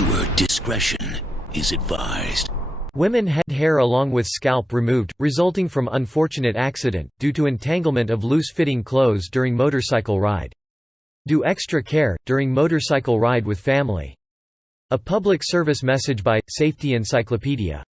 Viewer discretion is advised. Women had hair along with scalp removed, resulting from unfortunate accident, due to entanglement of loose-fitting clothes during motorcycle ride. Do extra care, during motorcycle ride with family. A public service message by Safety Encyclopedia.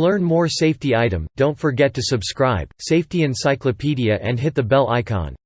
Learn more safety item. Don't forget to subscribe, Safety Encyclopedia, and hit the bell icon.